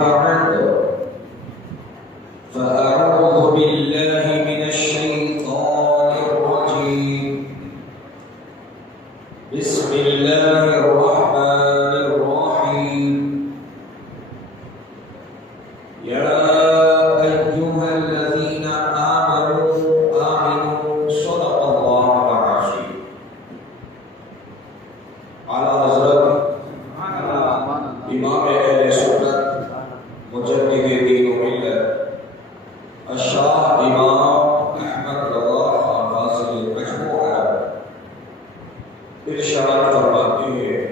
بعد فأعوذ بالله من الشيطان الرجيم بسم الله الرحمن الرحيم يا أيها الذين آمنوا صدق الله العظيم على حضرت इमाम अहले सुन्नत मुजद्दिद दीन व मिल्लत अशाह इमाम अहमद रज़ा खान फाज़िल मजमूआ इरशाद फरमाते हैं,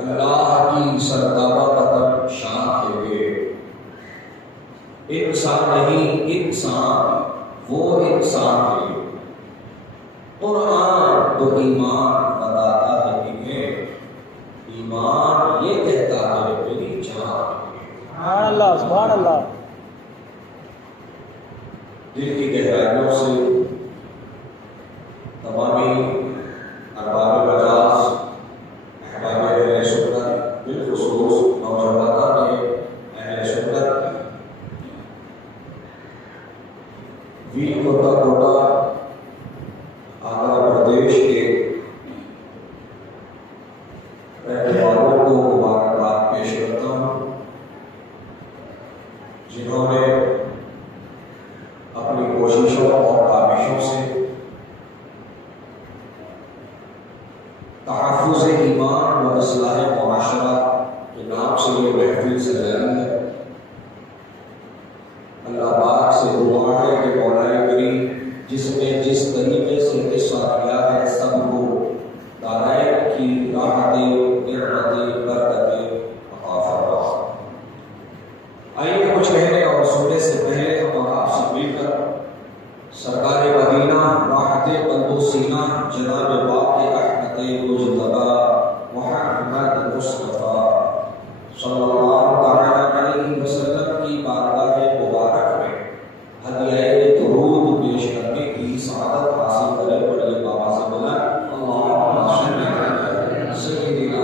अल्लाह की सरताबा कदम शान के लिए इंसान नहीं इंसान वो इंसान है। कुरान तो ईमान बताता है कि ईमान ये कहता है मेरी जान। सुभान अल्लाह, सुभान अल्लाह। दिल की गहराइयों से तमामी अरबाब मजाज अहबाब अहले सुन्नत बिलखुसूस नौजवानान अहले सुन्नत वीर कोटा आंध्र प्रदेश के रहने वालों को मुबारकबाद पेश करता हूँ, जिन्होंने अपनी कोशिशों और काविशों से तहफ़्फ़ुज़ ईमान व इस्लाह मुआशरा के नाम से ये महफिल सजाई है। अल्लाह पाक से दुआ है कि मौलाए करीम जिसने जिस तरीके से किस्सा किया है सबको दारायन की राहतें आइए कुछ कहने और सुनने से पहले हम आपसे मिलकर सरकार मदीना राहते कल्बो सीना जनाब बाक़ी रहमते मुजतबा मुहम्मद मुस्तफ़ा सल्लल्लाहु अलैहि वसल्लम की बारगाह मुबारक में हदिया दुरूद पेश करने की सआदत हासिल करें। बड़े बाबा से बोला अल्लाहुम्मा सल्ली अला सय्यिदिना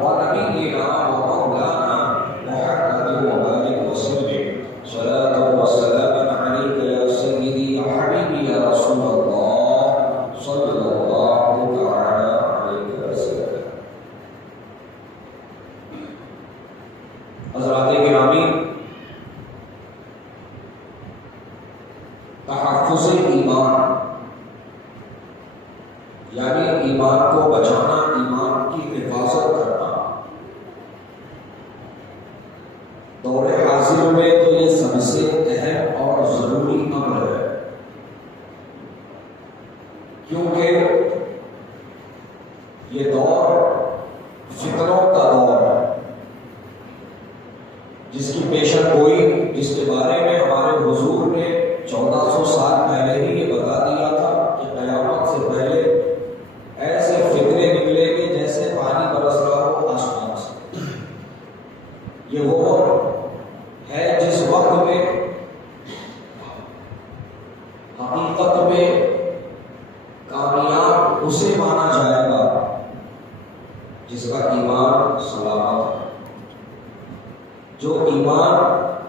व नबीना व मौलाना मुहम्मद व बारिक वसल्लिम सलातु व सलामन अलैका या सय्यिदी या हबीबी या रसूल अल्लाह सल्लल्लाहु तआला अलैहि वसल्लम। हज़रात गिरामी, तहफ़्फ़ुज़ ईमान यानी ईमान को बचाना, ईमान की हिफाजत करना, दौरे हाजिर में तो ये सबसे अहम और जरूरी अमर है, क्योंकि ये दौर फितरों का दौर है, जिसकी पेशन गोई, जिसके बारे में हमारे हुजूर ने 1400 साल पहले ही ये बता दिया था कि क़यामत से पहले ऐसे फितरे निकलेंगे जैसे पानी बरस रहा हो आसमान से। ये वो है जिस वक्त में हकीकत में कामयाब उसे माना जाएगा जिसका ईमान सलामत है, जो ईमान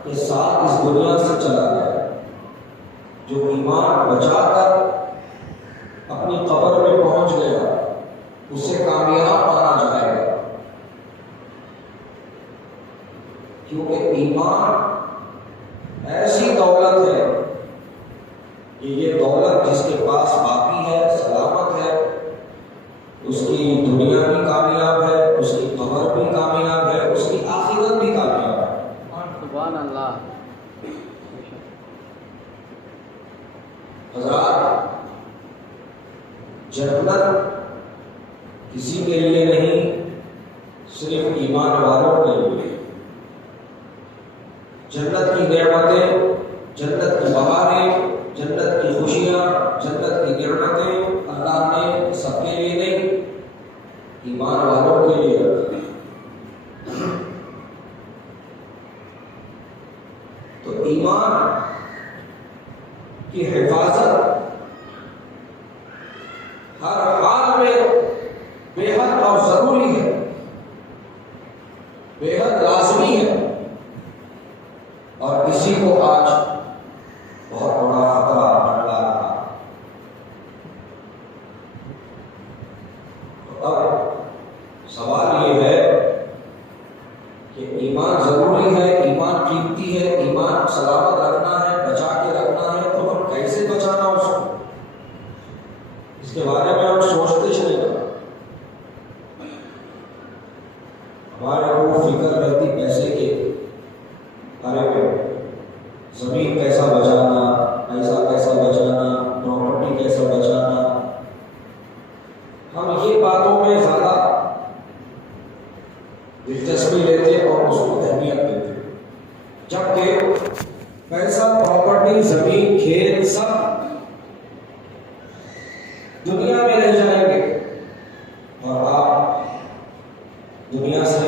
के साथ इस दुनिया से चला गया, जो ईमान बचाकर अपनी कब्र में पहुंच गया, उसे कामयाब माना जाएगा। क्योंकि ईमान ऐसी दौलत है कि ये दौलत जिसके पास बाकी है, सलामत है, उसकी दुनिया भी कामयाब है, उसकी कब्र भी कामयाब है, उसकी आखिरत भी कामयाब है। सुभान अल्लाह। हज़रात, जन्नत किसी के लिए नहीं, सिर्फ ईमान वालों के लिए। जन्नत की नेमतें, जन्नत की बहारें, जन्नत की खुशियाँ, जन्नत की नेमतें अल्लाह ने सबके लिए नहीं, ईमान वालों के लिए रखी। तो ईमान की हिफाजत हर हाल में बेहद और जरूरी है। बेहद लाजमी है और इसी को आज बहुत बड़ा खतरा मंडरा रहा। अब सवाल ये है कि ईमान जरूरी है, ईमान कीमती है, ईमान सलामत रखना है, बचा के रखना है, तो हम कैसे बचाना उसको, इसके बारे में हम सोचते चलेगा। हमारे को फिक्र रहती पैसे के बारे में, जमीन कैसा बचाना, पैसा कैसा बचाना, प्रॉपर्टी कैसा बचाना, हम ये बातों में ज्यादा दिलचस्पी लेते और उसको अहमियत देते, जबकि पैसा, प्रॉपर्टी, जमीन, खेत सब दुनिया में रह जाएंगे और आप दुनिया से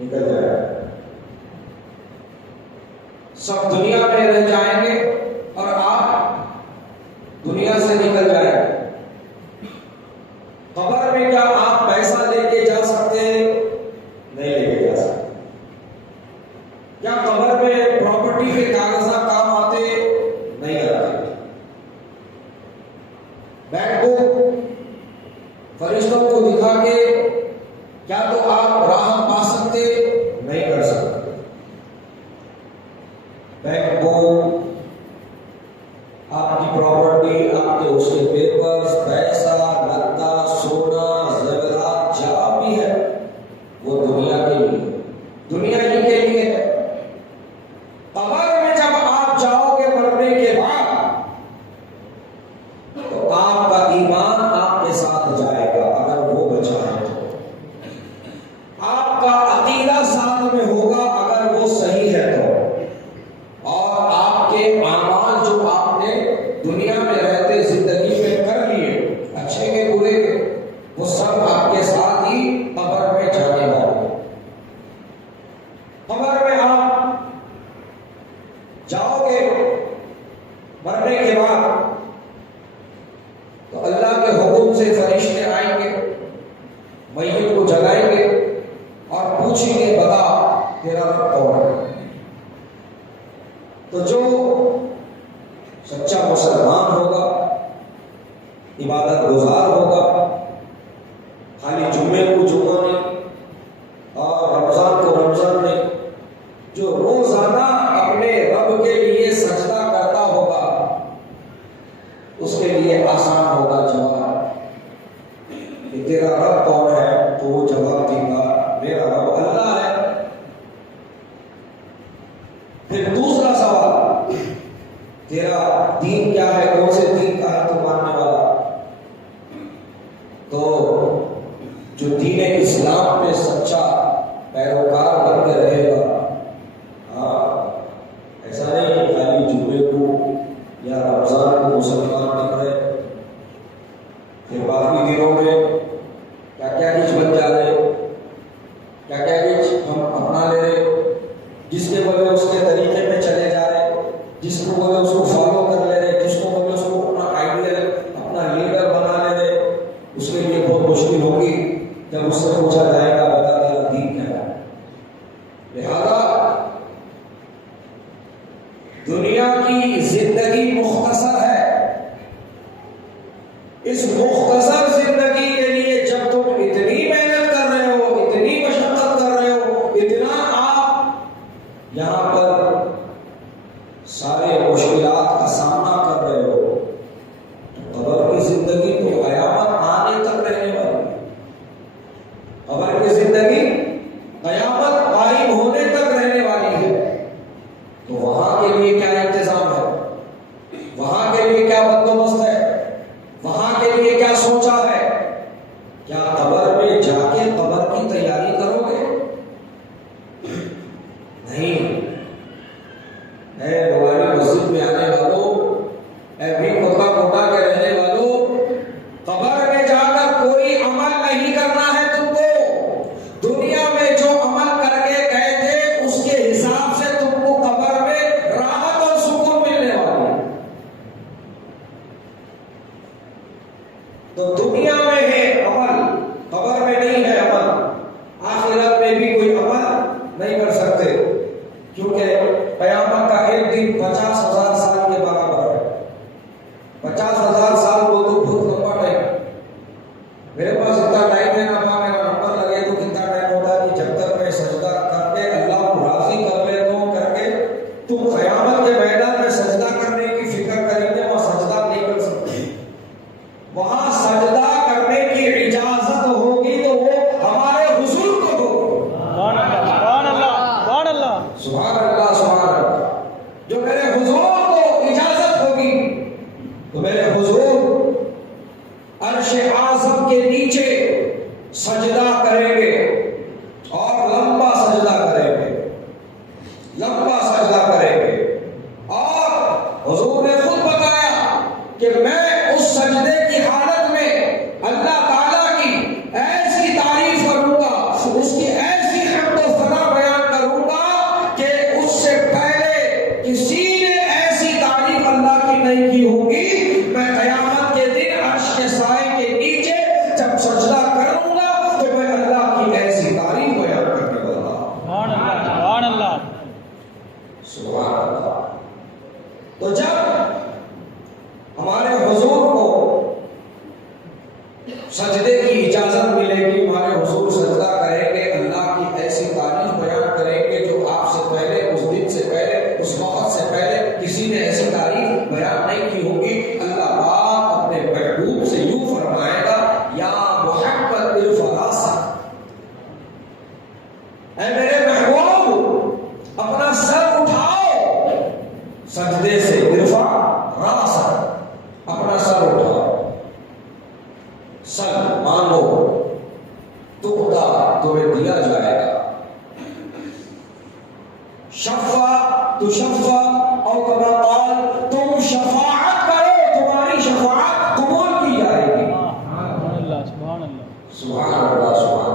निकल जाएंगे। सब दुनिया में रह जाएंगे और आप दुनिया से निकल जाएंगे। कब्र में क्या आप पैसा लेके जा सकते हैं? नहीं लेके जा सकते। क्या कब्र में प्रॉपर्टी के कागजात काम आते? नहीं आते। बैंक बुक फरिश्तों को दिखा के क्या तो आप राहत पा सकते? नहीं कर सकते। बैंक बुक, आपकी प्रॉपर्टी, आपके उसके पेपर्स, पैसा, लत्ता, सोना, जेवरात, जहाँ भी है वो दुनिया के लिए, दुनिया ही के लिए है। कब्र में जब आप जाओगे मरने के बाद, तो आपका ईमान आपके साथ जाएगा अगर वो बचा है तो, आपका अकीदा साथ में होगा अगर वो सही है तो, और आपके अमाल जो आपने दुनिया में रहते जिंदगी में कर लिए, अच्छे के बुरे के, वो सब आपके साथ ही कब्र में जाने वाले। कब्र में आप जाओगे मरने के बाद, तो अल्लाह के हुक्म से फरिश्ते आएंगे, मय्यत को जगाएंगे और पूछेंगे बता तेरा रब कौन है। तो जो सच्चा मुसलमान होगा, इबादत गुजार होगा, खाली जुम्मे को जुम्मा नहीं और रमजान को रमजान नहीं, जो रोजाना अपने रब के लिए सजदा करता होगा, उसके लिए आसान होगा जवाब कि तेरा रब कौन है, तो वो जवाब देगा मेरा रब अल्लाह है। फिर दूसरा सवाल, तेरा दीन क्या है, कौन से दीन का है तू मानने वाला? तो जो दीन इस्लाम पे सच्चा पैरोकार बन के रहेगा, हाँ, ऐसा नहीं कि खाली जुम्मे को या रमजान को मुसलमान बन रहे, फिर बाकी दिनों में क्या क्या चीज बन जा रहे, क्या क्या चीज हम अपना ले रहे, जिसके बोले उसके तरीके में चले जा रहे, जिसको बोले उसको फॉलो कर ले रहे, जिसको बोले उसको अपना आइडियल, अपना लीडर बना ले रहे। उसके लिए बहुत मुश्किल होगी जब उससे पूछा जाएगा बता तेरा दीन क्या है। लिहाजा दुनिया की जिंदगी मुख्तसर है, इस मुख्तसर जिंदगी के लिए जब तुम इतनी मेहनत कर रहे हो, इतनी मशक्कत कर रहे हो, इतना आप यहां पर सारे मुश्किलात का सामना कर रहे हो, तो कब्र की जिंदगी तो कयामत आने तक रहने वाली है। कब्र की जिंदगी कयामत कायम होने तक रहने वाली है। तो वहां के लिए क्या इंतजाम है, वहां के लिए क्या बंदोबस्त है, वहां के लिए क्या सोचा है? क्या कब्र में जाके कब्र की तैयारी करोगे? नहीं। लोगानी मस्जिद में आने वालों, ऐ मेरे महबूब अपना सर उठाओ सजदे से, इरफा रास, अपना सर उठाओ, सर मांगो तो खुदा तुम्हें दिया जाएगा। शफ़ा तुशफ़ा और कमा क़ाल, तुम शफ़ाअत करो, तुम्हारी शफ़ाअत कबूल की जाएगी। सुभान अल्लाह, सुभान अल्लाह, सुभान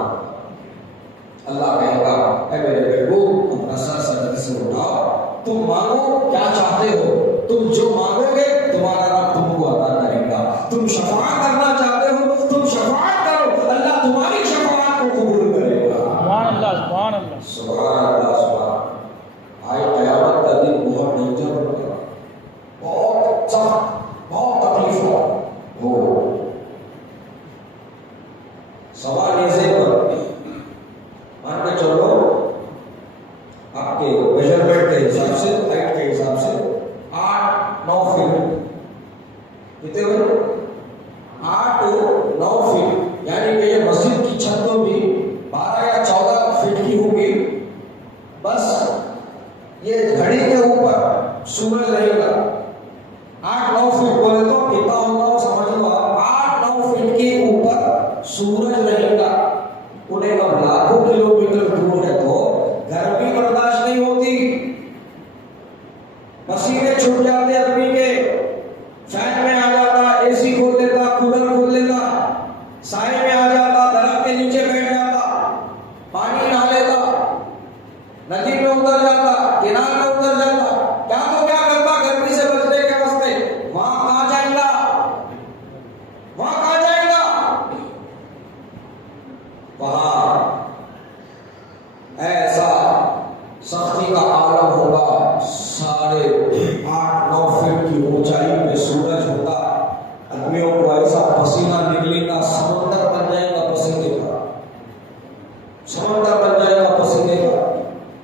अल्लाह कहेगा ऐ मेरे महबूब अपना सर सजदे से उठाओ, तुम मांगो क्या चाहते हो, तुम जो मांगोगे तुम्हारा रब तुमको अता करेगा। तुम शफ़ाअत करना चाहते हो, तुम शफ़ाअत करो, अल्लाह तुम्हारी शफ़ाअत को कबूल करेगा। सुभान अल्लाह, सुभान अल्लाह, सुभान अल्लाह, सुभान। आज क़यामत का दिन बहुत डेंजर होगा, बहुत सख्त, बहुत तकलीफ हो। सवा नेज़े पर मान के चलो, आपके मेजरमेंट के हिसाब से, हाइट के हिसाब से 8-9 फीट, कितने हुए? 8-9 फीट, यानी कि ये मस्जिद की छत तो भी 12 या 14 फीट की होगी। बस ये घड़ी के ऊपर सूरज रहेगा। 8-9 फीट बोले तो कितना होगा समझ लो, 8-9 फीट के ऊपर सूरज रहेगा। उन्हें अब लाखों किलोमीटर दूर है तो गर्मी बर्दाश्त नहीं होती, पसीने छूट जाते आदमी के, फैन में आ जाता, एसी खोल लेता, कूलर खोल लेता, साए में आ जाता, दरख्त के नीचे बैठ जाता, पानी नहा लेता, नदी में उतर जाता, किनारे में उतर जाता, क्या तो क्या करता गर्मी से बचने के वास्ते। वहां कहां जाएगा, वहां कहां जाएगा? वहां ऐसा सख्ती का आलम होगा, 8.5-9 फीट की ऊंचाई पे सूरज होगा, आदमियों को ऐसा पसीना निकलेगा, समंदर बन जाएगा पसीने का, समंदर बन जाएगा पसीने का।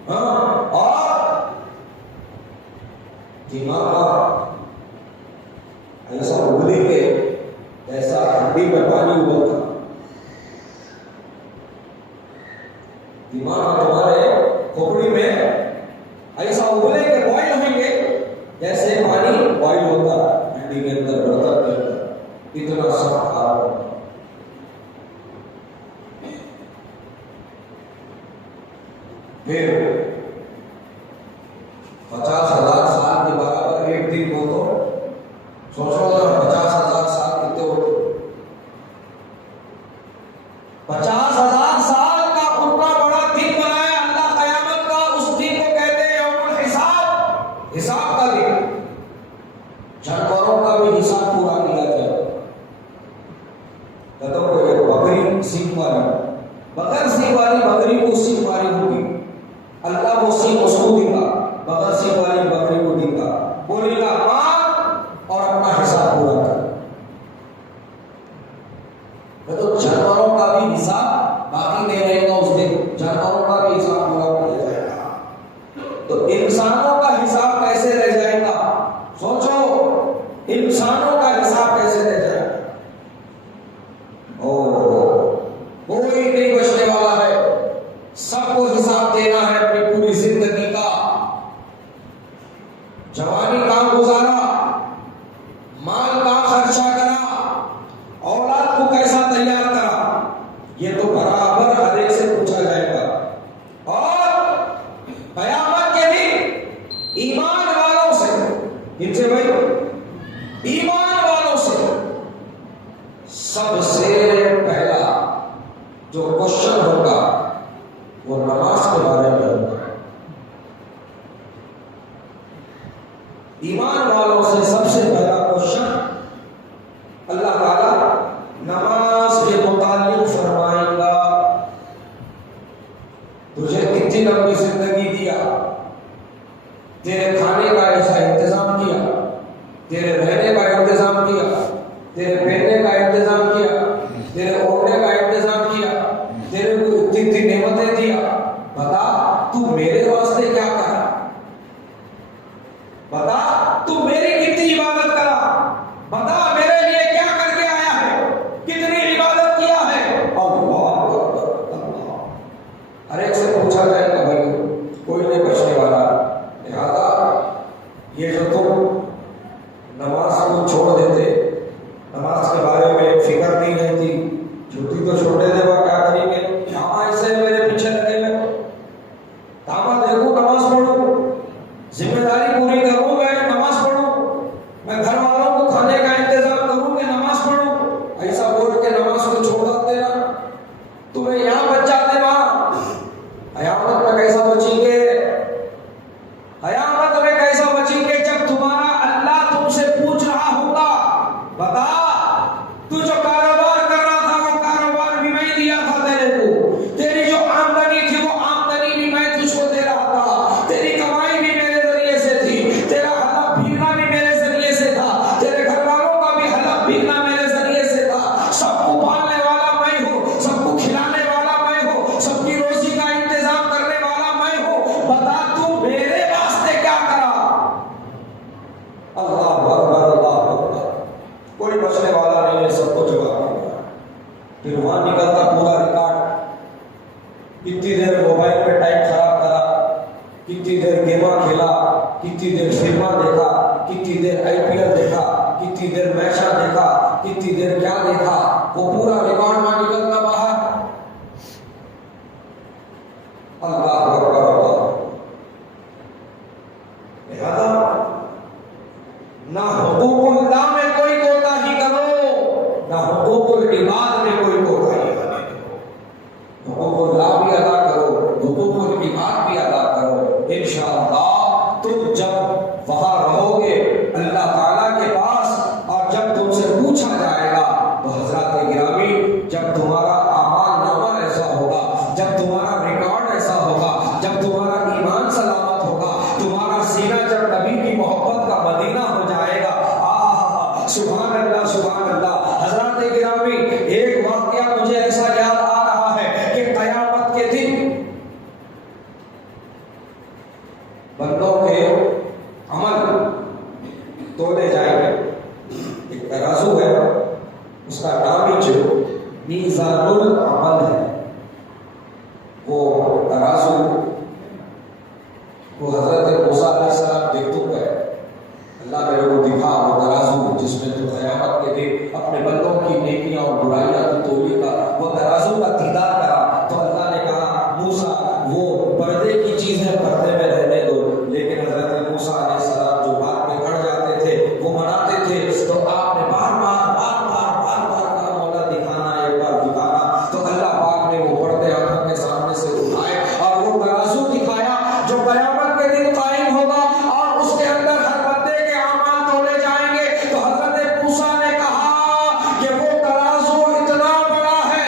हाँ, और दिमाग ऐसा उबलेंगे जैसा हड्डी में पानी उबलता, दिमाग तुम्हारे खोपड़ी में ऐसा उबलेंगे, बॉइल होंगे जैसे पानी बॉइल होता हड्डी के अंदर, बर्तन के अंदर, इतना सख्त हाल। फिर 50,000 साल के बराबर एक दिन हो तो सोचो, 50,000 साल कितने हो? 50,000 साल का उतना बड़ा दिन बनाया अल्लाह क़यामत का। उस दिन को कहते हैं यौमुल हिसाब, हिसाब का दिन। जानवरों का भी हिसाब पूरा किया जाए। तो कोई बकरी सींग वाली, बगैर सींग वाली बकरी को सींग मारी होगी, अल्लाह वो सींग उसको देगा, बगैर सींग वाली बकरी को देगा, बोलेगा मार और अपना हिसाब पूरा कर। तो जानवरों का भी हिसाब बाकी नहीं रहेगा उस दिन, जानवरों का भी हिसाब पूरा किया जाएगा। तो इंसानों का हिसाब कैसे रह जाएगा? सोचो, इंसानों का हिसाब कैसे रह जाएगा? कोई नहीं बचने वाला है, सबको हिसाब देना है अपनी पूरी जिंदगी का। जवानी कहां गुजारा, माल कहां खर्चा करा, औलाद को कैसा तैयार करा, ये तो बराबर हर एक से पूछा जाएगा। और कयामत के दिन ईमान वालों से, इनसे भाई ईमान वालों से सबसे पहला जो क्वेश्चन होगा वो नमाज के बारे में होगा। ईमान वालों से सबसे पहला क्वेश्चन अल्लाह ताला नमाज के मुतालिक फरमाएगा, तुझे इतनी लंबी जिंदगी दिया, तेरे खाने का ऐसा इंतजाम किया, तेरे रहने का इंतजाम किया, तेरे पहनने का इंतजाम किया, तेरे ओढ़ने का इंतजाम किया, तेरे को इतनी नेमतें दिया, बता तू मेरे वास्ते क्या करा, बता तू मेरी कितनी इबादत करा, बता मेरे लिए क्या करके आया है, कितनी इबादत किया है। अल्लाह अल्लाह, हर एक से पूछा जाए दामाद देखो नमाज पढ़ो, जिम्मेदारी पूरी करूं मैं नमाज पढ़ूं, मैं घर वालों को खाने का इंतजाम करूं कि नमाज पढ़ूं, ऐसा बोल के नमाज को छोड़ देते ना, तुम्हें यहाँ बच जाते वहां। कयामत में कैसा बचेंगे? कयामत में कैसा बचेंगे जब तुम्हारा अल्लाह तुमसे पूछ रहा होगा, बता तू जो कारोबार कर रहा था वो कारोबार भी मैं दिया था तेरे को, तेरी जो आमदनी थी वो आमदनी भी मैं तुझको दे रहा था, तेरी कमाई भी मेरे जरिए से थी, तेरा हलफ भीगना भी मेरे जरिए से था, तेरे घर वालों का भी हलफ भीगना मेरे जरिए से था, सबको पालने वाला मैं हूँ, सबको खिलाने वाला मैं हूँ, सबकी रोजी का इंतजाम करने वाला मैं हूँ, बता तू मेरे वास्ते क्या करा? अल्लाह अकबर, अल्लाह अकबर, कोई बचने वाला नहीं है, सबको जवाब देगा। फिर वहां निकलता पूरा रिकॉर्ड, कितनी देर मोबाइल पे टाइम खराब करा, कितनी देर गेमा खेला, कितनी देर फिल्मा देखा, कितनी देर आईपीएल देखा, कितनी देर मैचा देखा, कितनी देर क्या देखा, वो पूरा रिकॉर्ड वहां निकलता बाहर। अल्लाह अकबर, अल्लाह। लिहाजा ना हुकूकुल्लाह में कोई कोताही करो, ना हुकूकुल इबाद में कोई कोताही करो। हुकूकुल्लाह भी अदा करो, हुकूकुल इबाद भी अदा करो। इंशाअल्लाह तुम जब वहां रहोगे अल्लाह ताला के पास और जब तुमसे पूछा जाएगा तो हजरत गिरामी, जब तुम्हारा आमाल नामा ऐसा होगा, जब तुम्हारा रिकॉर्ड ऐसा होगा, जब तुम्हारा ईमान सलामत होगा, तुम्हारा सीना जब नबी की मोहब्बत का मदीना हो जाएगा, आहा सुभान अल्लाह, सुभान अल्लाह। हजरत गिरामी, एक वाकया मुझे ऐसा याद आ रहा है कि कयामत के दिन बंदों के अमल तोले जाएंगे। एक तराजू है, उसका नाम ही जो मीज़ानुल अमल है, वो तराजू वो हजरत मूसा अलैहिस्सलाम देखते हुए अल्लाह मेरे को दिखा वो तराजू जिसमें तो क़यामत के दिन अपने बंदों की नेकियां और बुराइयां की तौली का वो तराजू का दीदार करा। तो अल्लाह ने कहा मूसा वो पर्दे की चीजें पर्दे में रहने दो, लेकिन हजरत मूसा अलैहिस्सलाम जो बात में अड़ जाते थे, वो मनाते थे, तो आपने बार बार कहा मौला दिखाना, एक बार दिखाना। तो अल्लाह पाक ने वो पर्दे आंखों के सामने से उठाए और वो तराजू दिखाया जो कयामत के दिन कायम होगा और उसके अंदर हर बंदे के अमाल तोले जाएंगे। तो हजरत मूसा ने कहा कि वो तराजू इतना बड़ा है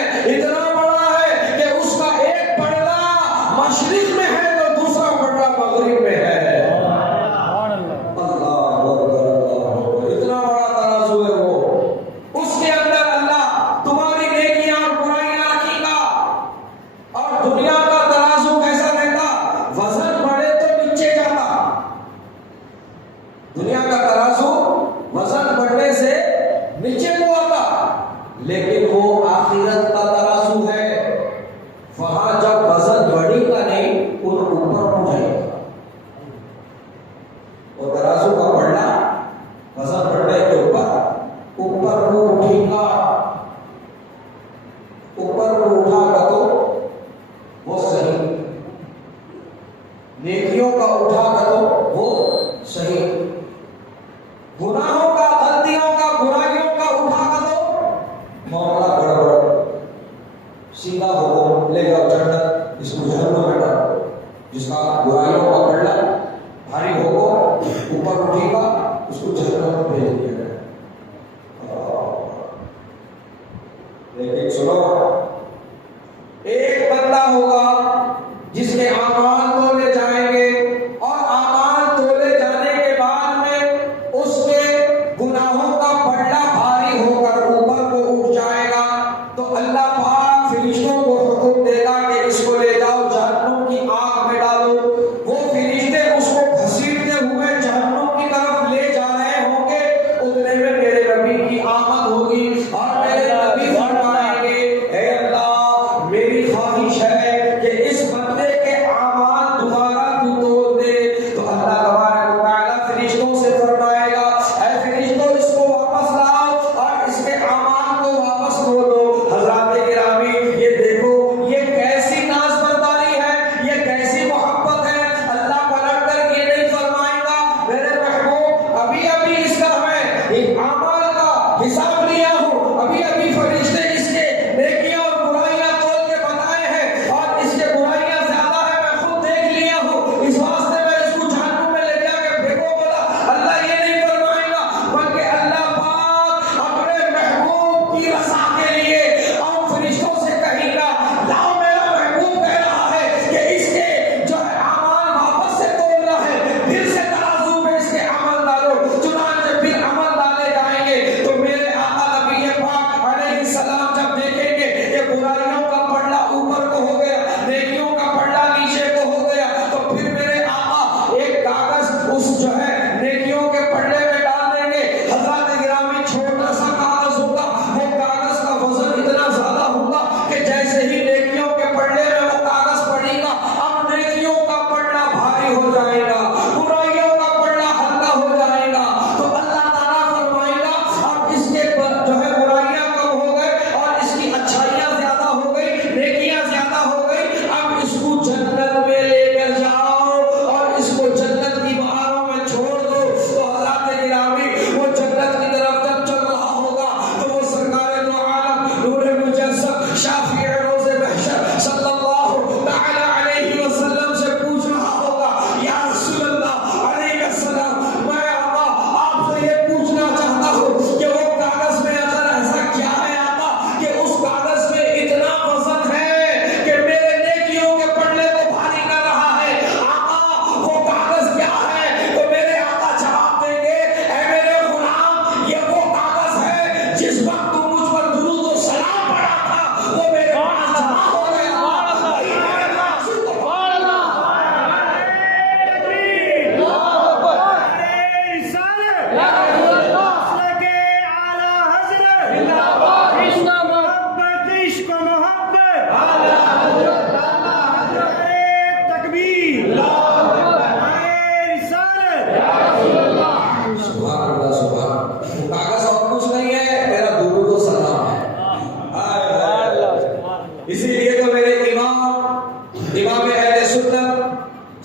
कि उसका एक पलड़ा मशरिक में है तो दूसरा पलड़ा मगरिब में है। इतना बड़ा तराजू है वो, उसके अंदर अल्लाह तुम्हारी नेकियां और बुराइयां रखेगा। और दुनिया का तराजू कैसा रहता? वजन बढ़े तो नीचे जाता। दुनिया का तराजू वजन बढ़ने से नीचे को आता, लेकिन वो आखिरत का तराजू है, वहां जब वजन बढ़ेगा नहीं उन ऊपर हो जाएगा। और तराजू का पलड़ा वजन बढ़ने के ऊपर को उठेगा, ऊपर को उठागा तो वो सही, नेकियों का उठागा तो वो सही, गुनाहों का, गलतियों का, बुराइयों का उठागा तो मामला गड़बड़। सीधा हुक्म ले जाओ जन्नत, इसको जहन्नम में डालो। जिसका बुराइयों का पलड़ा भारी होगा ऊपर उठेगा, उसको जहन्नम में भेज दिया जाए। लेकिन सुनो, एक बंदा होगा जिसके अमाल तोले जाएंगे और अमाल तोले जाने के बाद में उसके गुनाहों का पलड़ा भारी होकर ऊपर को उठ जाएगा। तो अल्लाह पाक फरिश्तों को हुक्म देगा कि इसको ले जाओ जहन्नुम की आग में डालो। वो फरिश्ते उसको घसीटते हुए जहन्नुम की तरफ ले जा रहे होंगे, उतने में मेरे नबी की आमद होगी और मेरे नबी फरमाएंगे, हे अल्लाह मेरी ख्वाहिश है कि इस बंदे के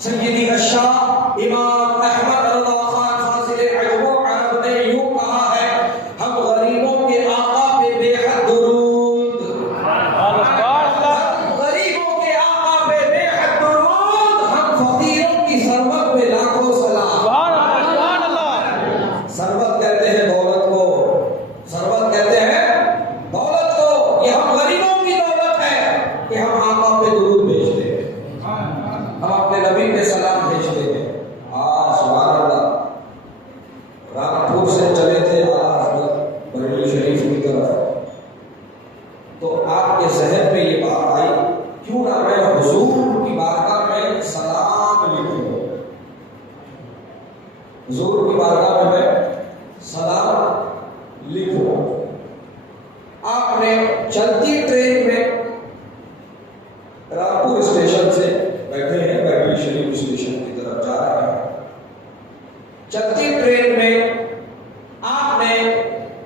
सय्यदी अशाह इमाम अहमद रज़ा खान फासिल अजम अरब ने यूं कहा है, हम गरीबों के आका पे बेहद दुरूद, हम गरीबों के आका पे बेहद दुरूद, हम फकीरों की सरवत पे लाखों सलाम। सरवत कहते हैं दौलत को, सरवत कहते हैं दौलत को। ये हम गरीबों की दौलत है कि हम आका पे दुरूद भेजते हैं, हम अपने नबी पे सलाम भेजते हैं। सुभान अल्लाह। रामपुर से चले थे बरेली शरीफ की तरफ, तो आपके जहन में ये बात आई, क्यों ना मैं हुजूर की बारगाह में सलाम लिखूं, हुजूर की बारगाह में मैं सलाम लिखूं। आपने चलती ट्रेन में रामपुर स्टेशन से बैठे हैं, बरेली शरीफ स्टेशन की तरफ जा रहे हैं, चलती ट्रेन में आपने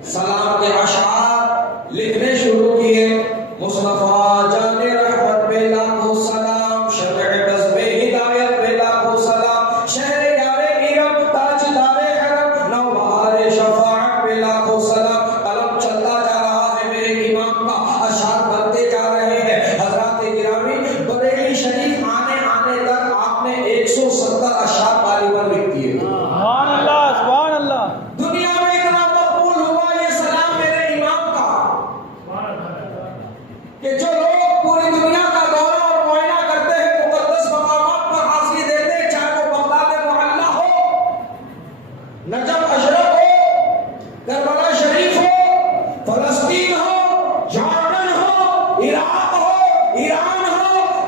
सलाम के अशार लिखने शुरू किए। मुस्तफा जाने रहमत पे लाखों सलाम, शफ़े बज़्म हिदायत पे लाखों सलाम, शहरेयारे इरम ताजदारे हरम, नौबहारे शफ़ाअत पे लाखों सलाम। कलम चलता जा रहा है मेरे इमाम का, अशार बनते जा रहे हैं। हज़रात गिरामी, बरेली शरीफ आने तक आपने 170 अशार तालिबन लिख दिए। दुनिया में इतना मकबूल हुआ ये सलाम मेरे इमाम का कि जो लोग पूरी दुनिया का दौरा और मुआयना करते हैं, मुक़द्दस मकामात पर हाज़िरी देते हैं, चाहे वो बगदाद मुअल्ला हो, नजफ अशरफ हो, करबला शरीफ हो, फलस्तीन हो, जॉर्डन हो, इराक हो, ईरान हो,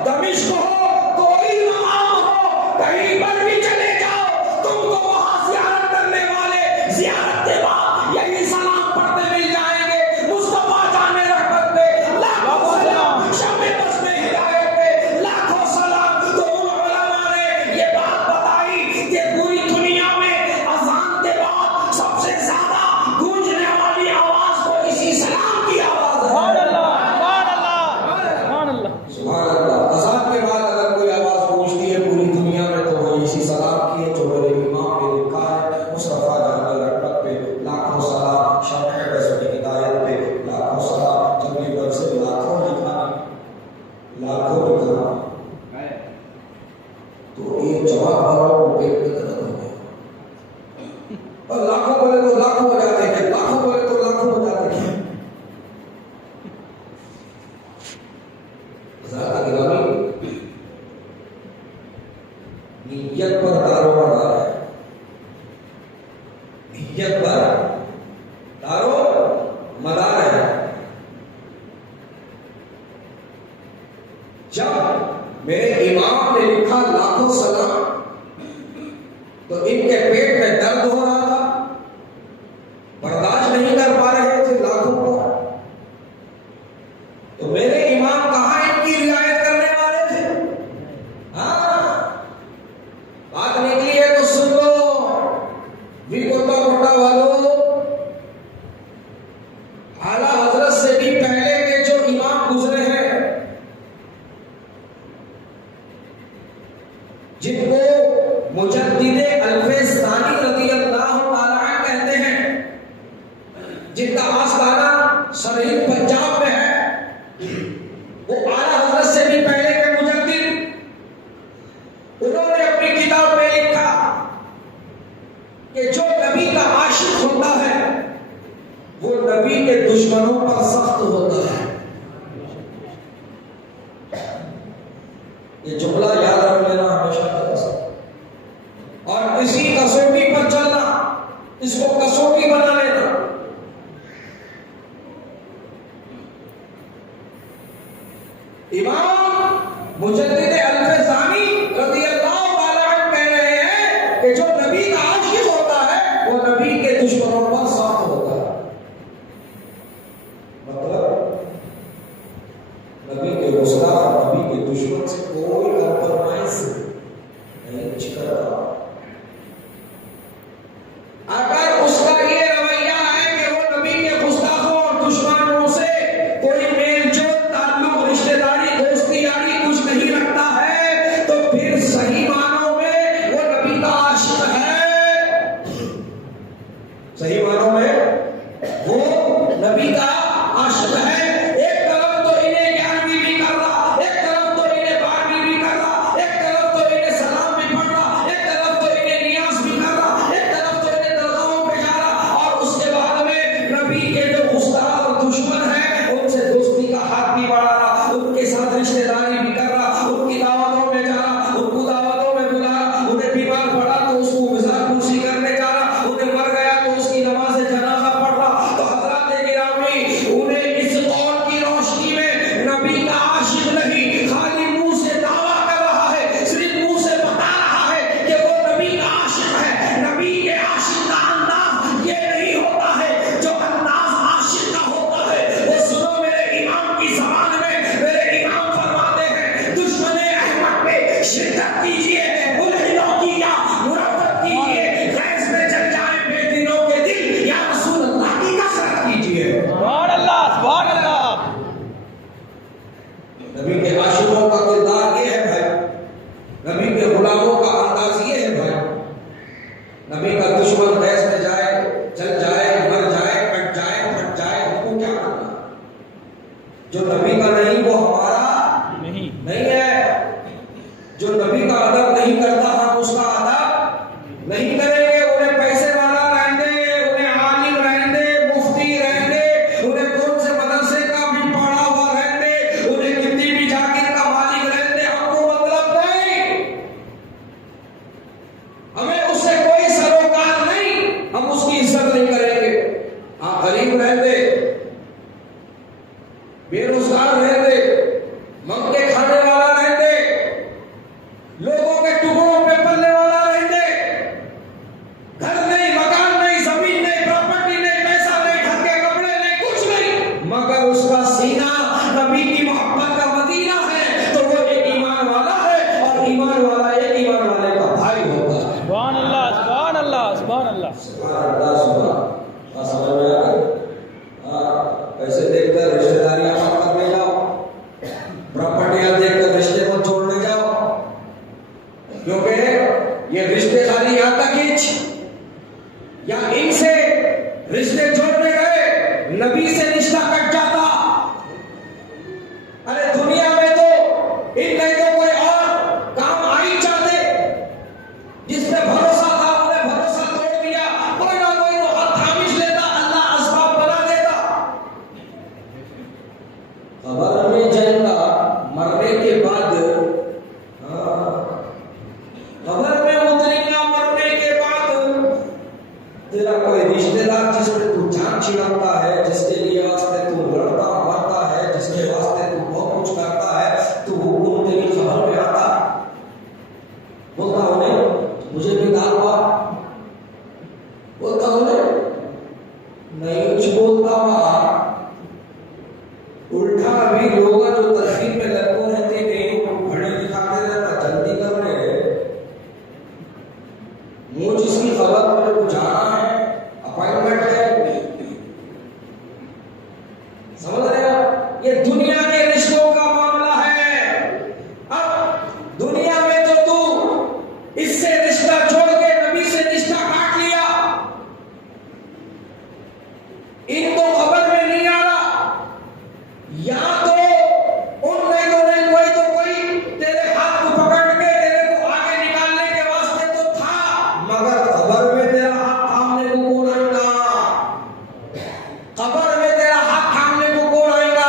दमिश्क हो, कोई मकाम हो, कहीं पर भी चले जाओ, तुमको वहां ज़ियारत करने वाले ज़ियारत के बाद यही सलाम पढ़ते मिल जाएंगे। मुस्तफा जाने रहमत पे लाखों सलाम, शफ़े बज़्म हिदायत पे लाखों सलाम। तो उन उलमा ने ये बात बताई कि पूरी दुनिया में अज़ान के बाद सबसे ज्यादा गूंजने वाली आवाज तो इसी सलाम की आवाज है। सुभान अल्लाह। अज़ान के बाद अगर कोई आवाज गूंजती है पूरी दुनिया में तो वो इसी सलाम की है, जो मेरे इमाम ने लिखा है। मुस्तफा जाने रहमत पे लाखों सलाम, शफ़े बज़्म हिदायत पे लाखों सलाम। जब ये लफ्ज़ लाखों लिखा तो एक जवाब वालों को पेट में दर्द हो गया, और लाखों बोले तो लाखों हो जाते हैं, लाखों बोले तो लाखों हो जाते हैं। ज़ात गिरामी, नियत पर दारोमदार है, नियत पर दारोमदार है। जब मेरे इमाम ने लिखा लाखों सलाम, तो इनके पेट में दर्द हो रहा था, बर्दाश्त नहीं कर पा रहे थे लाखों को। तो मेरे इमाम कहाँ इनकी रियायत करने वाले थे? बात निकली है तो सुन लो, विकोटा मोटा वालों। आला हजरत से भी पहले के जो इमाम गुजरे हैं, जिनको मुजद्दिदे अल्फेस्तानी रज़ियल्लाहु ताला अन्हु कहते हैं, जिनका आस्ताना सरहिंद पंजाब में है, वो आला हजरत से भी पहले के मुजद्दिद, उन्होंने अपनी किताब में लिखा कि जो नबी का आशिक होता है वो नबी के दुश्मनों पर सख्त होता है। ये जुमला याद रख लेना हमेशा। और कसरत कीजिए, मुल्हिदों की या मुराकबत कीजिए, गैस में जल जाए बेदिलों के दिल, या रसूल अल्लाह की कसरत कीजिए। सुभान अल्लाह, सुभान अल्लाह। नबी के आशिकों का किरदार ये है भाई, नबी के गुलामों का अंदाज ये है भाई। नबी का दुश्मन गैस में जाए, जल जाए, मर जाए, कट जाए, फट जाए, हमको क्या करना? जो नबी का नहीं वो हमारा नहीं है। जो नबी का अदब नहीं करता हम उसका अदब नहीं करेंगे। उन्हें पैसे वाला रहने दे, उन्हें आलिम रहने दे, मुफ्ती रहने दे, उन्हें कौन से मदरसे का भी पढ़ा हुआ रहने दे, उन्हें कितनी भी जाकिर का मालिक रहने दे, हमको मतलब नहीं। हमें उससे कोई सरोकार नहीं, हम उसकी इज्जत नहीं करेंगे। हाँ, गरीब रहने दे, बेरोजगार रहने दे, मंगे खाने वाला रहने दे, लोगों के टुकड़ों पे पलने वाला रहने दे, घर नहीं, मकान नहीं, जमीन नहीं, प्रॉपर्टी नहीं, पैसा नहीं, ढंग के कपड़े नहीं, कुछ नहीं, मगर उसका सीना नबी की मोहब्बत का मदीना है, तो वो एक ईमान वाला है, और ईमान वाला एक ईमान वाले का भाई होता है। सुभान अल्लाह, सुभान अल्लाह, सुभान अल्लाह। सुभान अल्लाह, सुभान। समझ में आ गई? पैसे देखकर रिश्तेदारियां मत करने जाओ, प्रॉपर्टियां देखकर रिश्ते मत जोड़ने जाओ, क्योंकि ये रिश्ते खाली यहां तक ही या इनसे रिश्ते जोड़ने गए, नबी से रिश्ता कट जाता। अरे दुनिया में तो इन नहीं तो कोई और काम आ ही जाते, जिस पे भरोसा था उन्हें भरोसा तोड़ दिया, कोई ना कोई वो हाथ थामिश लेता, अल्लाह असबाब बना देता। कब्र में जाएगा मरने के बाद, कब्र में उतरेगा मरने के बाद, तेरा कोई रिश्तेदार जिससे तू जान छिड़ाता है, जिसके लिए वास्ते तू लड़ता मरता है, जिसके वास्ते तू बहुत कुछ करता है, तू हुक्म तेरी खबर में आता, बोलता उन्हें मुझे भी दाल पा, बोलता उन्हें नहीं कुछ बोलता वहां, उल्टा अभी लोग जो तस्वीर में लगे रहते नहीं, घड़ी दिखाते रहता, जल्दी कर रहे, मुझ इसकी खबर मेरे को जाना है, अपॉइंटमेंट है, समझ रहे हो? ये दुनिया के रिश्तों का मामला है। अब दुनिया में तो तू इससे रिश्ता जोड़ के नबी से रिश्ता काट लिया, इनको खबर में नहीं आ रहा, या तो उन नहीं तो नहीं, कोई तो कोई तेरे हाथ को पकड़ के तेरे को आगे निकालने के वास्ते तो था, मगर खबर में तेरा हाथ थामने को कौन आएगा? खबर में तेरा हाथ थामने को कौन आएगा?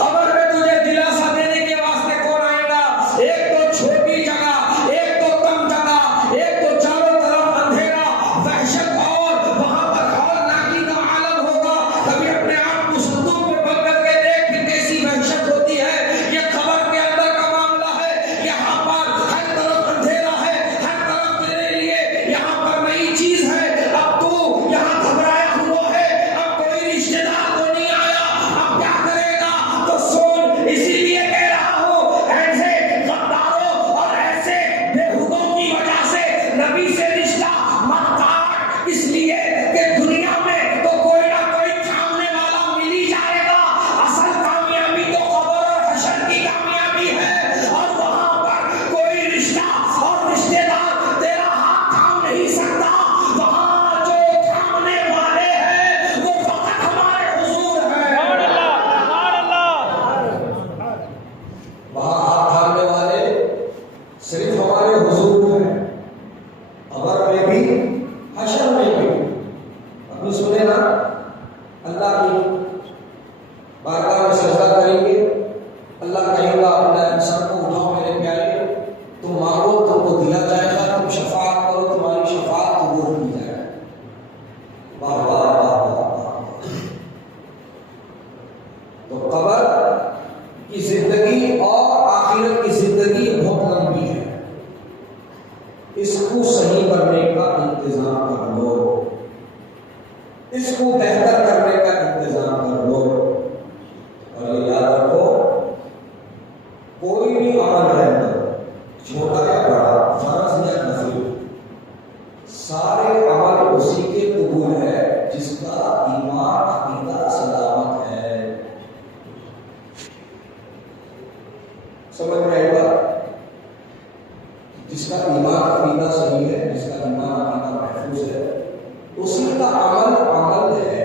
खबर में तुझे दिलासा देने के वास्ते कौन आएगा? एक तो छोटी जगह, एक तो कम जगह, एक तो चारों तरफ अंधेरा, वहशत, और वहां पर हौलनाकी का आलम होगा। कभी अपने आप को संदूक में बंद करके देख फिर कैसी वहशत होती है। ये खबर के अंदर का मामला है। यहाँ पर हर तरफ अंधेरा है, हर तरफ तेरे लिए यहाँ पर नई चीज है। अब तू यहाँ घबराया हुआ है, अब कोई रिश्तेदार तो नहीं आया, अब क्या करेगा? तो सुन, इसीलिए कह रहा हूँ, ऐसे गद्दारों और ऐसे बेहुदों की वजह से नबी से रिश्ता मत काट, इसलिए कि दुनिया में तो कोई ना कोई थामने वाला मिल ही जाएगा। असल कामयाबी तो कब्र और हशर की कामयाबी है, और वहां पर कोई रिश्ता और रिश्तेदार तेरा हाथ थाम नहीं सकता। वहां जो थामने वाले हैं वो फकत हमारे हुजूर हैं। सुभान अल्लाह, सुभान अल्लाह। वहां हाथ थामने वाले सिर्फ हमारे हुजूर हैं, कब्र में भी हशर में भी। अपनी सुने ना, अल्लाह की बारगाह में सजदा करेंगे, अल्लाह कहेगा अपने सर को उठाओ मेरे प्यारे, तुम मांगो तुमको दिया जाएगा, तुम शफाअत करो तुम्हारी शफाअत कबूल की जाएगी। वाह वाह वाह वाह वाह। तो कब्र की जिंदगी और आखिरत की जिंदगी बहुत लंबी है, इसको सही करने का इंतजाम कर लो, इसको बेहतर करने का इंतजाम कर लो। और ये याद रखो, कोई भी अमल रहता छोटा या बड़ा, जिसका ईमान अकीदा सही है, जिसका ईमान अकीदा महफूज है, उसी का अमल अमल है,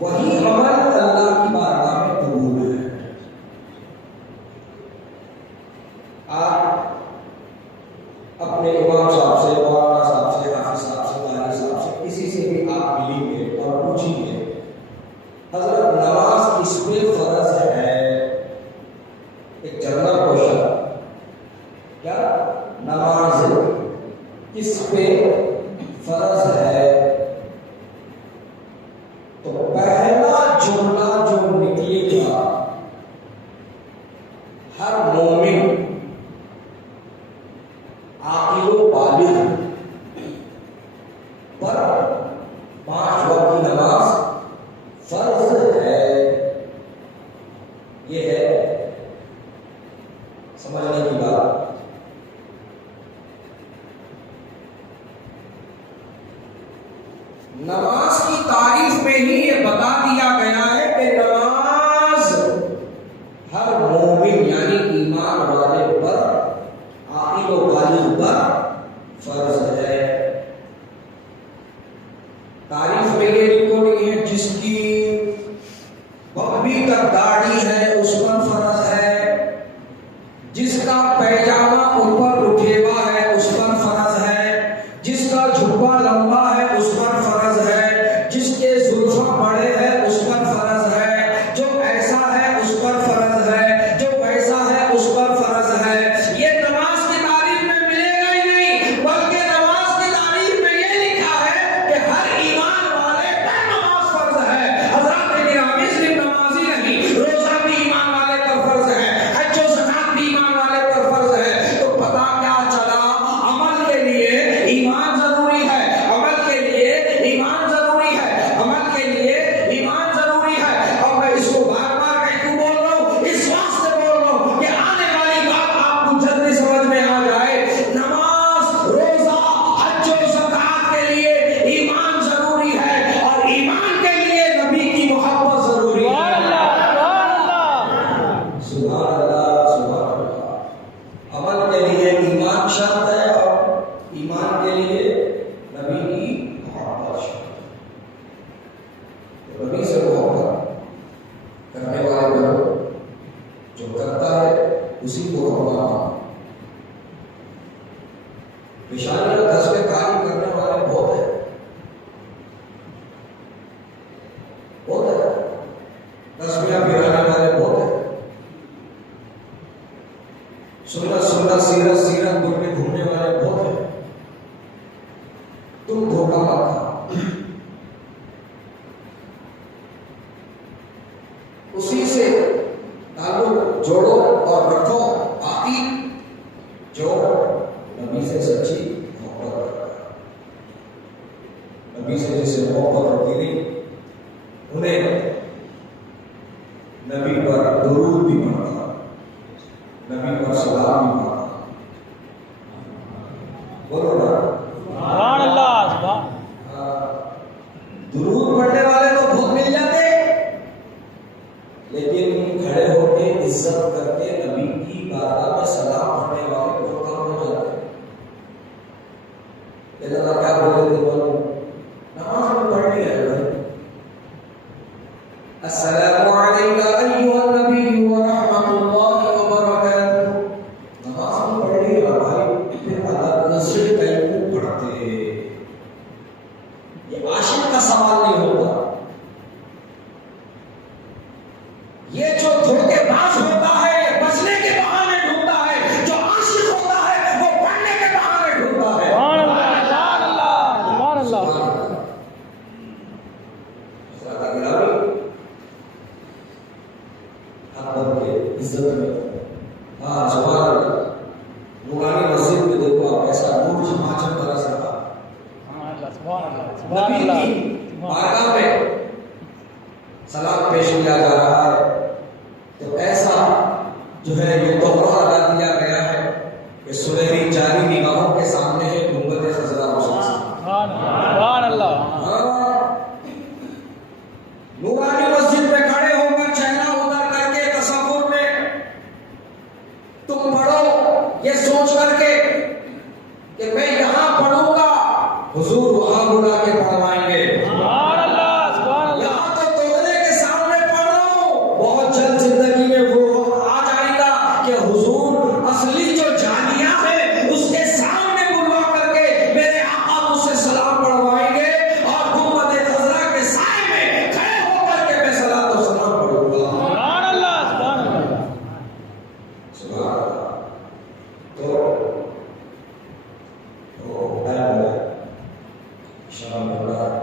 वही अमल अल्लाह की बारगाह में कबूल है। आप अपने इमाम साहब से, मौलाना साहब से, हाफिज साहब से, कारी साहब से, किसी से भी आप मिलेंगे और पूछेंगे, हजरत नमाज किस पे फर्ज है? एक जनरल क्वेश्चन, क्या नमाज किस पे फर्ज है? तो पहला जुमला जो निकलेगा, हर मोमिन आकिलो बालिग पर 5 वक्त की नमाज फर्ज है। ये है समझने की बात। नमाज की तारीफ में ही ये बता दिया गया है कि नमाज हर मोमिन यानी ईमान वाले पर, आकिल व बालिग पर फर्ज है। तारीफ में ये लिखो नहीं है जिसकी बब्बी तक दाढ़ी है उस पर फर्ज है, जिसका पैजामा ऊपर उठे हुआ है उस पर फर्ज है, जिसका झुब्बा लंबा है उस पर फर्ज है, जिसके जुल्फ़ बड़े हैं उस पर फर्ज है, जो ऐसा है उस पर फर्ज है, जो वैसा है उस पर फर्ज है। ये नमाज की तारीफ में मिलेगा ही नहीं, बल्कि नमाज की तारीफ में ये लिखा है कि हर ईमान वाले पर नमाज फर्ज है। हज़रात गिरामी सिर्फ नमाजी नहीं, रोजा भी ईमान वाले पर फर्ज है, हज और ज़कात भी ईमान वाले पर फर्ज है। तो पता क्या चला, अमल के लिए ईमान जरूरी है, अमल के लिए ईमान जरूरी है, अमल के लिए ईमान जरूरी है। और मैं इसको बार बार क्यों बोल रहा हूँ? इस वास्ते बोल रहा हूँ कि आने वाली बात आपको जल्दी समझ में आ जाए। नमाज, रोजा, हज और ज़कात के लिए ईमान जरूरी है, और ईमान के लिए नबी की मोहब्बत जरूरी है। सुभान अल्लाह, सुभान अल्लाह। अमल के लिए ईमान शर्त है और ईमान के लिए नबी की मोहब्बत शर्त है। नबी से मोहब्बत करने वाले लोग, जो करता है उसी को अपना पेशानी और दस में काम करने वाले बहुत है, बहुत है, दसवियां गिराने वाले बहुत है, सुन्नत सुन्नत सीरत सीरत बोल के घूमने वाले बहुत है। तुम धोखा मत खाओ, उसी से ताल्लुक जोड़ो और रखो, बाकी जो नबी से सच्ची मोहब्बत करता है, नबी से जिसे मोहब्बत होती नहीं, उन्हें नबी पर दुरूद भी पढ़ता, नबी पर सलाम भी पढ़ता। बोलो ना, सुभान अल्लाह, सुभान। दुरूद पढ़ने वाले तो बहुत मिल जाते, लेकिन खड़े होकर इज्जत करके नबी की बारगाह में सलाम पढ़ने वाले बहुत कम हो जाते। ये दादा क्या बोले थे, बोलो नमाज में पढ़नी है भाई, अस्सलामु अलैका अय्युहन नबी व रहमतुल्लाहि व बरकातुहू। नमाज में पढ़नी है भाई, फिर अलग नस्ल तैमूम पढ़ते। ये आशिक का सवाल नहीं होता, ये जो धोखेबाज होता है ये बचने के बहाने ढूंढता है, जो आशिक होता है वो पढ़ने के बहाने ढूंढता है। सुभान अल्लाह, सुभान अल्लाह, सुभान अल्लाह। ज़्यादा गिरावी आप के इज्जत में, हाँ सुभान अल्लाह। नूरानी मस्जिद में देखो आप, ऐसा नूर झमाझम बरस रहा, सुभान अल्लाह, सुभान अल्लाह, सुभान नबी अल्लाह। की बारगाह में सलाम पेश किया जा रहा है। तो ऐसा जो है ये तोहरा लगा दिया गया है कि सुनहरी जाली निगाहों के सामने है गुंबद खज़रा रोशन। सुभान अल्लाह, सुभान अल्लाह। नूरानी मस्जिद में खड़े होकर चेहरा उतर करके तसव्वुर में तुम पढ़ो, ये सोच कर सके कि मैं यहाँ पढ़ूंगा, हुजूर वहां बुला के पढ़वाएंगे। सुभान अल्लाह, सुभान अल्लाह। यहाँ तो तोड़ने के सामने पढ़ रहा हूँ, बहुत जल्द जिंदगी में वो वक्त आ जाएगा कि हुजूर असली जो जानिया है उसके सामने बुलवा करके मेरे आका मुझसे सलाम पढ़वाएंगे और गुंबद खजरा के साए में खड़े होकर के मैं सलात और सलाम पढ़ूंगा। सुभान अल्लाह, सुभान अल्लाह। सुभान अल्लाह। तो टाइम है, शाम हो रहा है।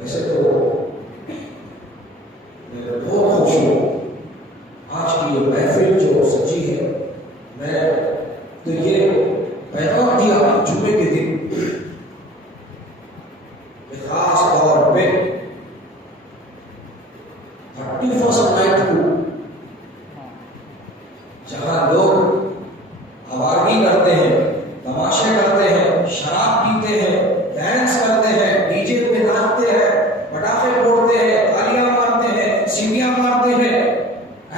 वैसे तो मैं बहुत खुश हूँ आज की ये महफिल जो सजी है। मैं तो ये पैगाम दिया जुम्मे के दिन खास तौर पे 31st नाइट को, जहां लोग आवारगी करते हैं, तमाशे करते हैं, शराब पीते हैं, डांस करते हैं, डीजे पे नाचते हैं, पटाखे फोड़ते हैं, तालियां मारते हैं, सीटियां मारते हैं,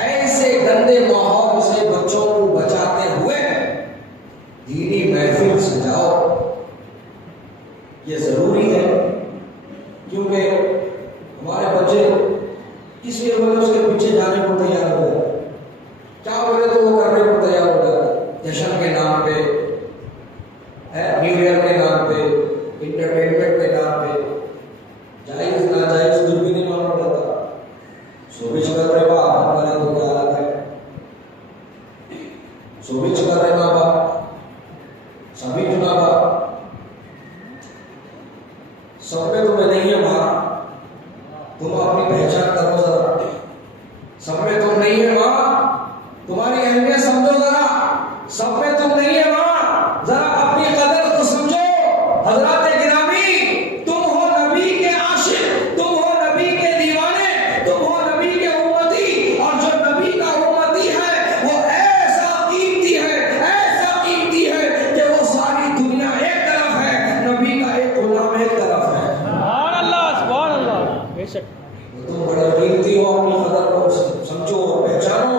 ऐसे गंदे माहौल से बच्चों को बचाते हुए दीनी महफिल सजाओ। ये जरूरी है, क्योंकि हमारे बच्चे किसके बोले उसके पीछे जाने को तैयार हो जाते, क्या बोले तो वो करने को तैयार हो जाते। जश्न के नाम पे, न्यू ईयर के नाम पे, इंटरटेनमेंट के नाम पे, जायज ना जायज कुछ भी नहीं मालूम पड़ता। शोबिश कर रहे बाप, हमारे तो क्या हालत है। शोबिश कर रहे माँ बाप, सभी चुना बाप, सब में तुम्हें नहीं है माँ, तुम अपनी पहचान करो जरा। सब में तुम नहीं है माँ, तुम्हारी अहमियत समझो जरा। सब में तुम नहीं है माँ, जरा अपनी कदर को समझो। हजरात गिरामी, तुम हो नबी के आशिक, तुम हो नबी के दीवाने, तुम हो नबी के उम्मती, और जो नबी का उम्मती है वो ऐसा कीमती है कि वो सारी दुनिया एक तरफ है, नबी का एक गुलाम एक तरफ है। सुभान अल्लाह, सुभान अल्लाह। बेशक तुम बड़े कीमती हो, अपनी कदर को समझो, पहचानो,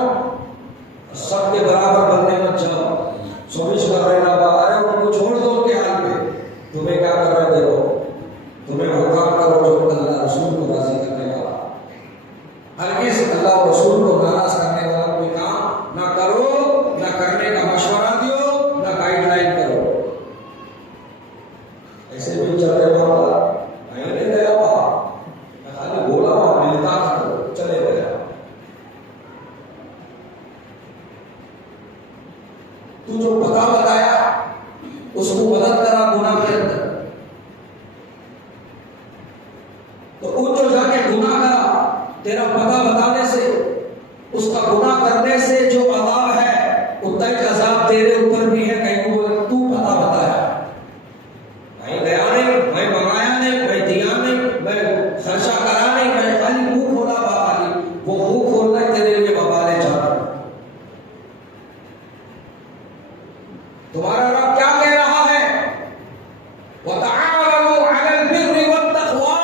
सबके बराबर बनने मत जाओ। सोबिश कर रहे ना बाहर है, उनको छोड़ दो उनके हाल पे। तुम्हें क्या कर रहे देखो, तुम्हें वो काम करो जो अल्लाह रसूल को राजी करने वाला। हरगिज़ अल्लाह और रसूल को नाराज करने वाला कोई काम ना करो, ना करने का मशवरा दो, ना गाइडलाइन करो। ऐसे भी चल रहे मामला नहीं गया बाप, मैं खाली बोला वहां मिलता था, चले गया। तू जो पता बताया उसको मदद करा गुनाह के अंदर, तो उन जो जाके गुनाह करा, तेरा पता बताने से, उसका गुनाह करने से जो अजाब है उतना ही अजाब तेरे ऊपर भी है। कहीं को तू पता बताया, मैं गया नहीं, मैं मंगाया नहीं, मैं दिया नहीं, मैं खर्चा करा नहीं, मैं खाली मुंह खोला बाबा, वो मुंह खोलना तेरे लिए बवाले जाना। तुम्हारा रब क्या कह रहा है, वतआवनु अलल बिर्रि वत्तक़वा,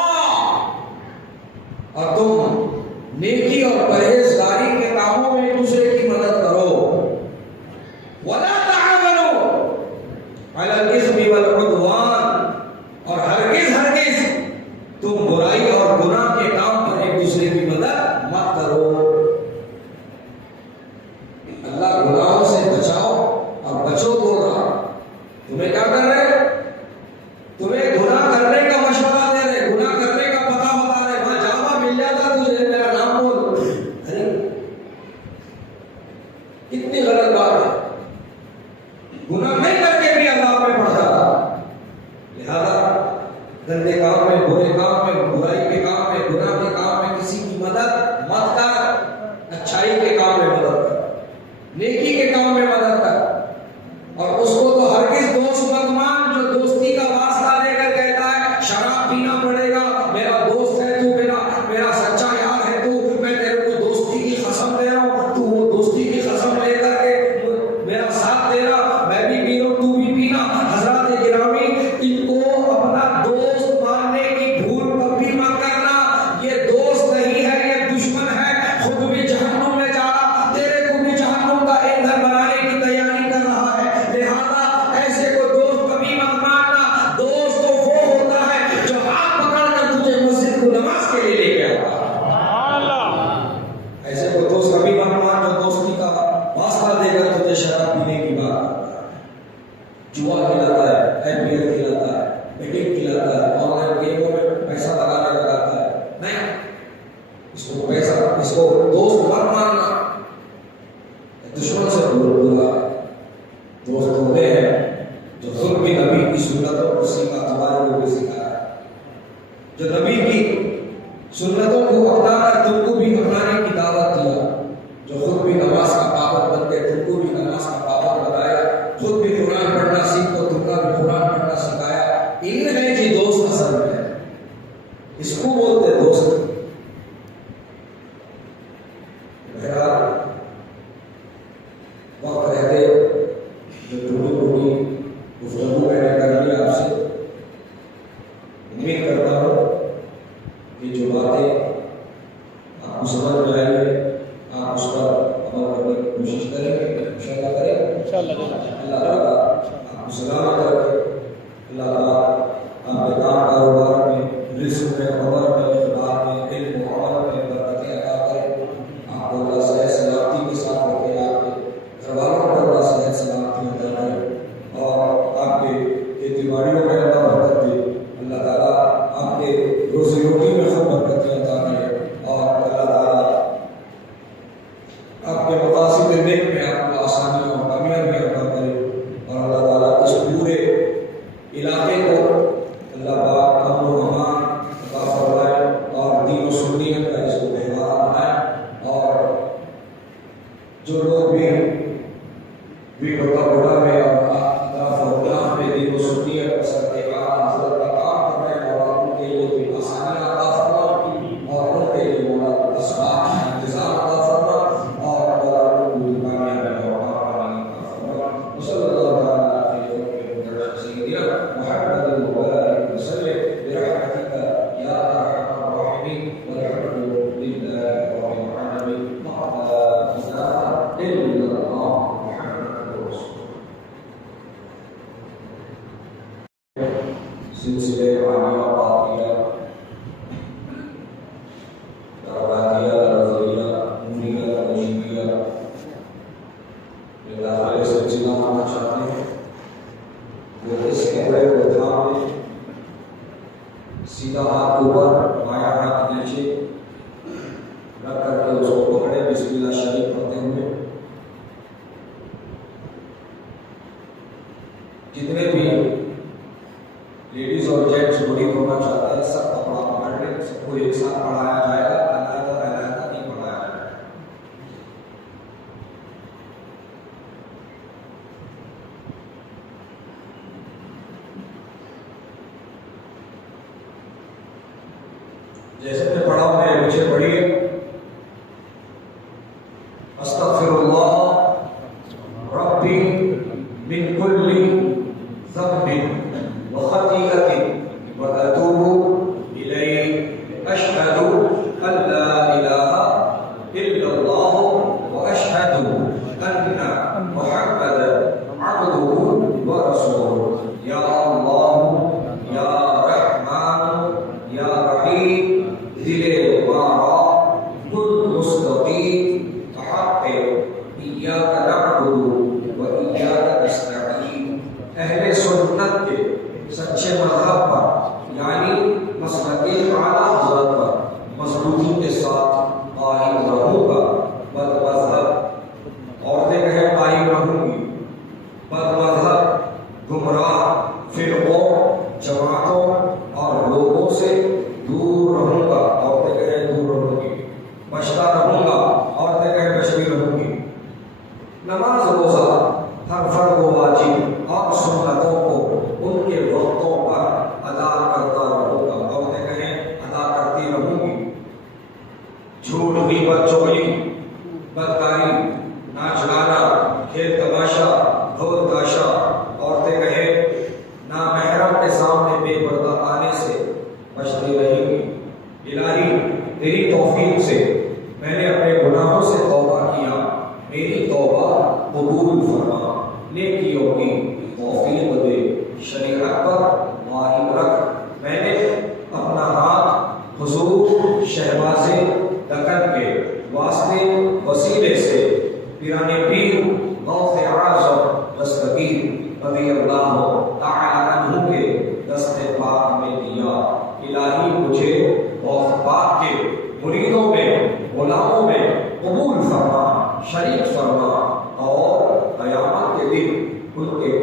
और तुम नेकी और परहेजगारी के कामों में एक दूसरे की मदद करो। वला तआवनु अलल इस्मि वल उद्वान, और हरगिज तुम बुराई और गुनाह के काम पर एक दूसरे की मदद मत करो। अल्लाह गुनाहों से बचाओ और बचो बोल रहा, तुम्हें क्या कर रहे, तुम्हें गुनाह करने का मशवरा दे रहे, गुनाह करने का पता बता रहे। वहां जावा मिल जाता तुझे, मेरा नाम बोल। अरे इतनी गलत बात है, गुनाह नहीं करके भी अजाब में पड़ जाता। लिहाजा गंदे काम में, बुरे काम में, बुराई के काम में, गुनाह के काम में किसी की मदद मत कर। अच्छाई के काम में मदद कर, नेकी के काम में मदद कर, और उसको तो हरगिज दोस्त मत मान जो दोस्ती का वास्ता लेकर कहता है शराब पीना पड़ेगा, मेरा दोस्त है तू, मेरा सच्चा यार है तू, मैं तेरे को दोस्ती की कसम दे रहा हूँ, तू वो दोस्ती की कसम लेकर के मेरा साथ दे रहा, मैं भी पी जुआ खिलाता है, IPL खिलाता है, बेटिंग खिलाता है, ऑनलाइन गेमों में पैसा लगाने लगाता है। नहीं, इसको पैसा, इसको दोस्त मत मानना, दुश्मन से बुरा है। दोस्त होते हैं जो खुद भी नबी की सुन्नतों को सीखा, तुम्हारे को भी सिखाया, जो नबी की सुन्नतों को अपनाकर तुमको भी अपनाने की दावत दिया, जो खुद भी नमाज का पाबंद बन के तुमको भी नमाज का पाबंद बनाया, खुद भी कुरान पढ़ना सीखो, तुमका भी कुरान पढ़ना सिखाया। इनमें जी दोस्त असल में है, इसको बोलते दोस्त। बहरहाल वक्त रहते जो थोड़ी थोड़ी गुफ्तगू मैंने कर ली आपसे, उम्मीद करता हूँ कि जो बातें आपको समझ में आएंगे आप उस पर अमल करने की कोशिश करेंगे, इंशाअल्लाह करेंगे। अल्लाह ताला आपको सलामत रखे, अल्लाह ताला आपके काम कारोबार में, रिज़्क़ में, अमल में, इखलास में, इल्म और अमल में बरकतें अता करे। आपको अल्लाह सेहत सलामती के साथ रखे, आपके घर वालों को अल्लाह सेहत सलामती अता करे और आपके खेती बाड़ियों में अल्लाह बरकत दे। अल्लाह ताला आपके रोजी रोटी में खूब बरकतें अता करे और अल्लाह ताला आपके मकासद नेक में आपको आसानियाँ और कामयाबी अता करे और अल्लाह ताला इस पूरे इलाके को अल्लाह पाक अमन व अमान अता फरमाए और दीन व सुन्नियत का इसको व्यवहार बनाए। और जो लोग भी बड़ा में और में दीन व सुन्नियत का सरकार हजरत का काम कर रहे हैं और उनके लिए भी आसानियाँ अता फरमाए और उनके लिए मौला असबाब इंतजाम अता फरमाए और मौला उनको कामयाबी और आसानी अता फरमाए। सल्लल्लाहु अलैहि वसल्लम मुहम्मद व आलिहि वसल्लम बिरहमतिका या अरहमर राहिमीन वल्हम्दुलिल्लाहि रब्बिल आलमीन। ला इलाहा इल्लल्लाह मुहम्मदुर रसूलुल्लाह। सिलसिले आलिया पातिया दरबातिया रज़िया मुनिया नजीबिया ये दाखिले सिलसिला मानना चाहते हैं, वो इस कहते हुए थाम ले, सीधा हाथ ऊपर, बायां हाथ नीचे रख करके उसको पकड़े, बिस्मिल्लाह शरीफ पढ़ते हुए। जितने भी लेडीज और जेंट्स बॉडी होना चाहते हैं सब कपड़ा पकड़ ले, सबको एक साथ पढ़ाया जाएगा, अलग-अलग नहीं पढ़ाया जाएगा। जैसे मैं पढ़ा हूं मेरे पीछे पढ़िए। अस्तगफिरुल्लाह रब्बी मिन कुल्ली ज़ंबिन व खतीअतिन व अतूबु इलैहि अशहदु अल्ला इलाहा इल्लल्लाह व अशहदु अन्ना मुहम्मदन अब्दुहु व रसूलुहु। या अल्लाह या रहमान या रहीम दिले मारा कुल मुस्तकीम तहक़्क़ इय्याका नअबुदु व इय्याका नस्तईन। अहले सुन्नत के सच्चे मज़हब पर यानी मसलके आला हज़रत पर मजबूती के साथ कायम रहूँगा। बदमज़हब औरतें कहें कायम रहूँगी, बदमज़हब गुमराह फिरकों जमातों और लोगों से दूर रहूँगा, औरतें कहें दूर रहूँगी। बचता रहूँगा, औरतें कहें बचती रहूँगी। नमाज रोज़ा हर फर्द व वाजिब और सुन्नतों को उनके वक्तों पर अदा करता रहूँगा, औरतें कहें अदा करती रहूँगी। झूठ गीबत चुगली बदकारी नाच गाना खेल तमाशा ढोल ताशा, औरतें कहें नामहरम के सामने बेपर्दा आने से बचती रहेंगी। इलाही तेरी तौफीक से मैंने अपने गुनाहों से तौबा किया, मेरी तौबा कबूल फरमा, नेकियों की तौफीक दे, शरीअत पर कायम रख। मैंने अपना हाथ हुजूर शहबाज़े दकन के वास्ते वसीले से पिराने पीर गौसे आज़म दस्तगीर रज़ी अल्लाह तआला अन्हु के दस्ते पाक में दिया। इलाही मुझे गौस पाक के मुरीदों में, गुलामों में कबूल फरमा, शरीक फरमा और क़यामत के दिन उनके